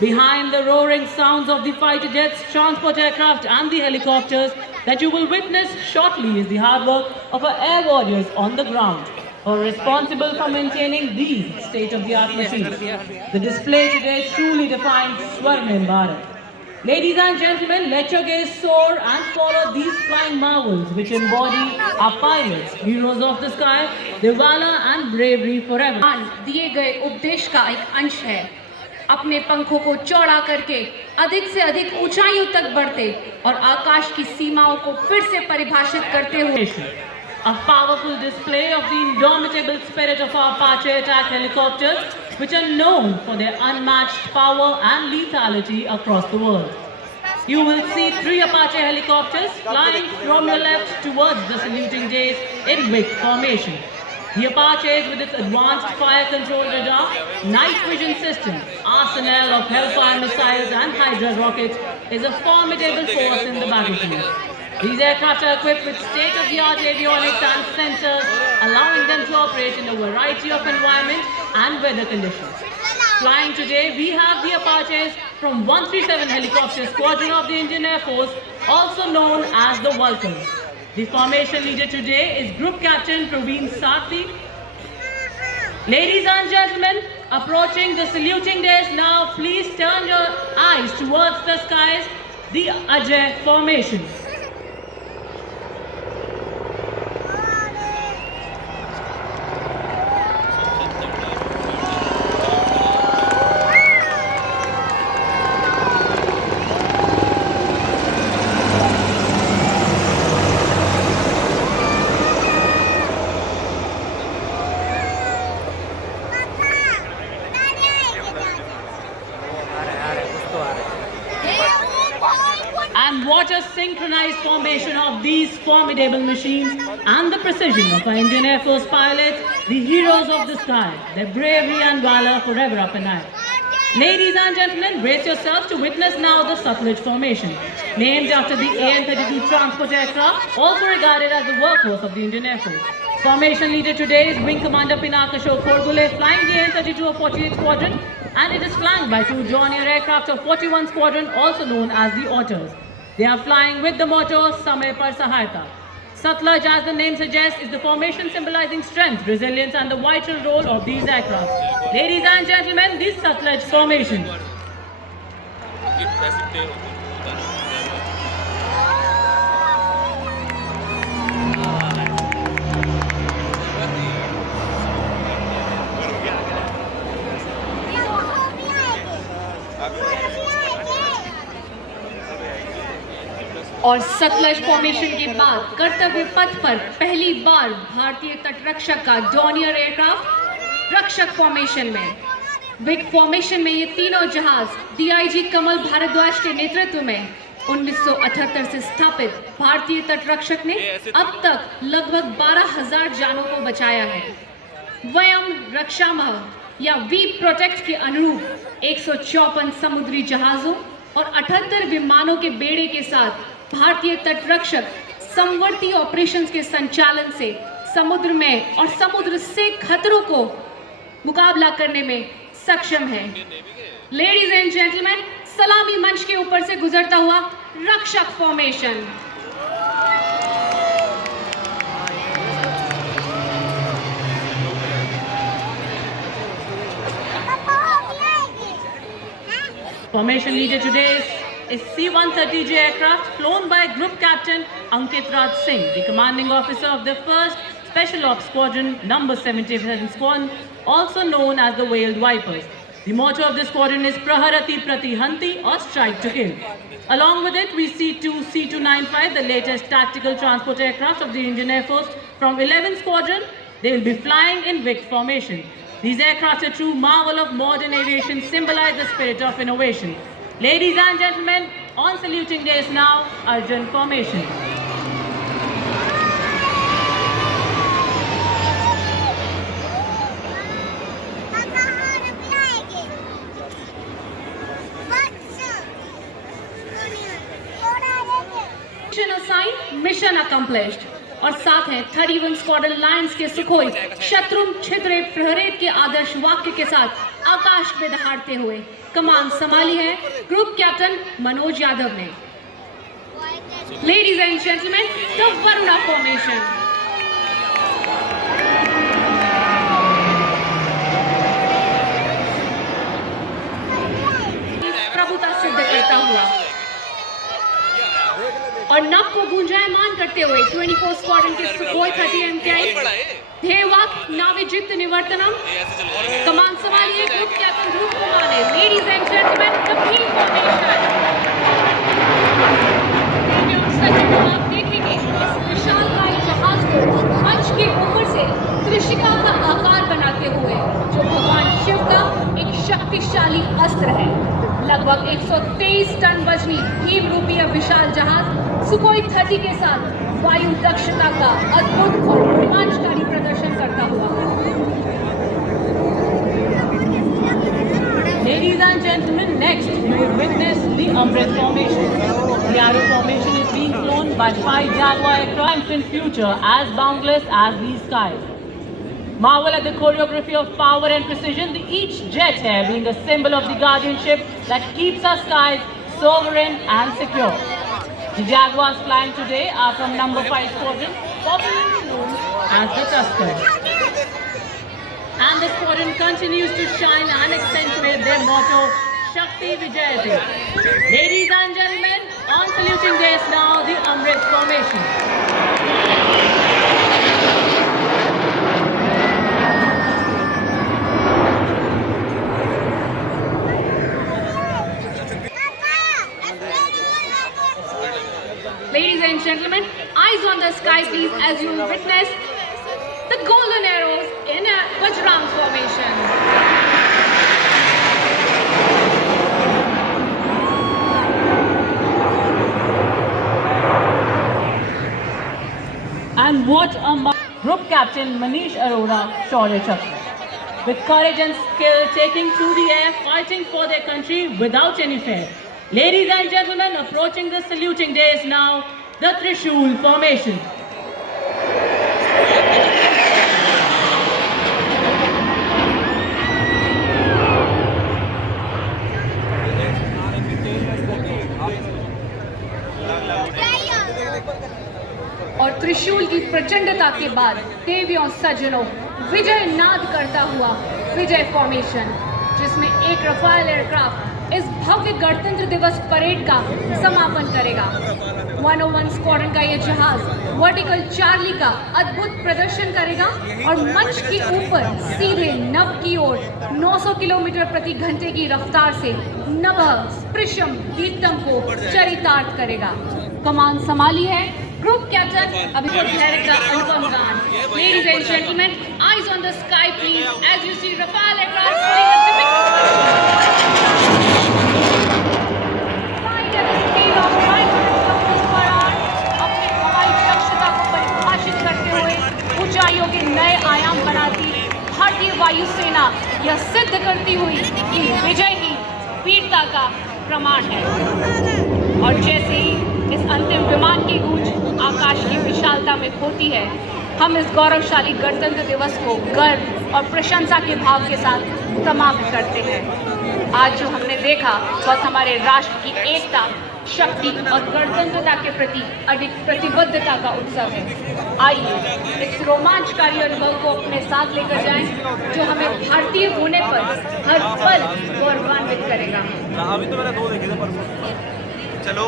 Behind the roaring sounds of the fighter jets, transport aircraft and the helicopters that you will witness shortly is the hard work of our air warriors on the ground, who are responsible for maintaining these state-of-the-art machines. The display today truly defines Swarnim Bharat. Ladies and gentlemen, let your gaze soar and follow these flying marvels which embody our pilots, heroes of the sky, their valor and bravery forever. दिए गए उपदेश का एक अंश है। अपने पंखों को चौड़ा करके अधिक से अधिक ऊंचाइयों तक बढ़ते और आकाश की सीमाओं को फिर से परिभाषित करते हुए A powerful display of the indomitable spirit of our Apache attack helicopters, which are known for their unmatched power and lethality across the world. You will see 3 Apache helicopters flying from your left towards the saluting days in WIC formation. The Apaches, with its advanced fire control radar, night vision system, arsenal of Hellfire missiles and Hydra rockets, is a formidable force in the battlefield. These aircraft are equipped with state-of-the-art avionics and sensors, allowing them to operate in a variety of environment and weather conditions. Flying today, we have the Apaches from 137 Helicopter Squadron of the Indian Air Force, also known as the Vulcans. The formation leader today is Group Captain Praveen Sathi. Ladies and gentlemen, approaching the saluting days now, please turn your eyes towards the skies, the Ajay formation. And what a synchronized formation of these formidable machines and the precision of our Indian Air Force pilots, the heroes of the sky, their bravery and valor forever up in air. Ladies and gentlemen, brace yourselves to witness now the Satluj formation, named after the AN-32 transport aircraft, also regarded as the workhorse of the Indian Air Force. Formation leader today is Wing Commander Pinaka Ashok Khorgule, flying the AN-32 of 48th Squadron, and it is flanked by 2 Dornier aircraft of 41 Squadron, also known as the Otters. They are flying with the motto Samay Par Sahayata. Satluj, as the name suggests, is the formation symbolizing strength, resilience and the vital role of these aircraft. Ladies and gentlemen, this Satluj formation. और Sutlej formation के बाद कर्तव्य पथ पर पहली बार भारतीय तटरक्षक का डॉनियर एयरक्राफ्ट रक्षक फॉर्मेशन में। विक फॉर्मेशन में ये तीनों जहाज डीआईजी कमल भारद्वाज के नेतृत्व में 1978 से स्थापित भारतीय तटरक्षक ने अब तक लगभग 12,000 जानों को बचाया है। वयम रक्षामः या वी प्रोटेक्ट के अनुरूप 154 समुद्री जहाजों और 78 विमानों के बेड़े के साथ भारतीय तटरक्षक समवर्ती ऑपरेशंस के संचालन से समुद्र में और समुद्र से खतरों को मुकाबला करने में सक्षम है। लेडीज एंड जेंटलमैन, सलामी मंच के ऊपर से गुजरता हुआ रक्षक formation. Formation leader today is C-130J aircraft flown by Group Captain Ankit Raj Singh, the commanding officer of the 1st Special Ops Squadron, number 77 Squadron, also known as the Whaled Vipers. The motto of the squadron is Praharati Pratihanti, or Strike to Kill. Along with it, we see 2 C-295, the latest tactical transport aircraft of the Indian Air Force from 11th Squadron. They will be flying in WIC formation. These aircraft, a true marvel of modern aviation, symbolize the spirit of innovation. Ladies and gentlemen, on saluting days now, Arjun formation. Mission assigned, mission accomplished. और साथ हैं 31 squadron Lions के Sukhoi शत्रु छिद्रे प्रहरेत के आदर्श वाक्य के साथ आकाश में दहाड़ते हुए कमान संभाली है ग्रुप कैप्टन मनोज यादव ने। Ladies and gentlemen, the Varuna formation. प्रभुता सिद्ध करता हुआ और नभ को गुंजायमान करते हुए 24 स्क्वाड्रन के सुखोई 30 MKI ध्येयवाक नाविजिप्त निवर्तनम कमान संभालिए ग्रुप कैप्टन ध्रुव कुमार ने। Ladies and gentleman, the P formation. आप देखेंगे इस विशालकाय जहाज को मंच के ऊपर से त्रिशिका का आकार बनाते हुए, जो भगवान शिव का एक शक्तिशाली अस्त्र है। लगभग 123 टन वजनी भीम रूपीय विशाल जहाज सुखोई 30 के साथ वायु दक्षता का अद्भुत और रोमांचकारी प्रदर्शन करता हुआ। Ladies and gentlemen, next we will witness the Amrit formation. The Arrow formation is being flown by 5 Jaguar aircraft in future as boundless as the sky. Marvel at the choreography of power and precision, each jet air being a symbol of the guardianship that keeps our skies sovereign and secure. The Jaguars flying today are from number 5 squadron, popularly known as the Tusker. And the squadron continues to shine and accentuate their motto, Shakti Vijayate. Ladies and gentlemen, on saluting days now, the Amrit formation. Ladies and gentlemen, eyes on the sky please as you will witness the golden arrows in a Bajrang formation. And what a Group Captain Manish Arora Shaurya Chakra. With courage and skill, taking through the air, fighting for their country without any fear. Ladies and gentlemen, approaching the saluting days now, the Trishul formation. और त्रिशूल की प्रचंडता के बाद देवियों सज्जनों विजय नाद करता हुआ विजय फॉर्मेशन, जिसमें एक रफाल एयरक्राफ्ट इस भव्य गणतंत्र दिवस परेड का समापन करेगा। 101 स्क्वाड्रन का यह जहाज वर्टिकल चार्ली का अद्भुत प्रदर्शन करेगा और मंच के ऊपर सीधे नभ की ओर 900 किलोमीटर प्रति घंटे की रफ्तार से नभ स्पृशम दीप्तम को चरितार्थ करेगा। कमान संभाली है ग्रुप कैप्टन अभिषेक डायरेक्टर अनुपम गान। Ladies and gentlemen, eyes on the sky please as you see Rafale aircraft flying at the big flying at the speed of 500 kilometers per hour, अपनी हवाई दक्षता को परिभाषित करते हुए ऊंचाइयों के नए आयाम बनाती भारतीय वायुसेना यह सिद्ध करती हुई कि विजय ही वीरता का प्रमाण है। और जैसे ही इस अंतिम विमान की गूंज आकाश की विशालता में होती है, हम इस गौरवशाली गणतंत्र दिवस को गर्व और प्रशंसा के भाव के साथ समाप्त करते हैं। आज जो हमने देखा वह हमारे राष्ट्र की एकता, शक्ति और गणतंत्रता के प्रति अधिक प्रतिबद्धता का उत्सव है। आइए इस रोमांचकारी अनुभव को अपने साथ लेकर जाएं, जो हमें भारतीय होने पर हर पल गौरवान्वित करेगा। अभी तो मैंने 2 देखे थे पर चलो।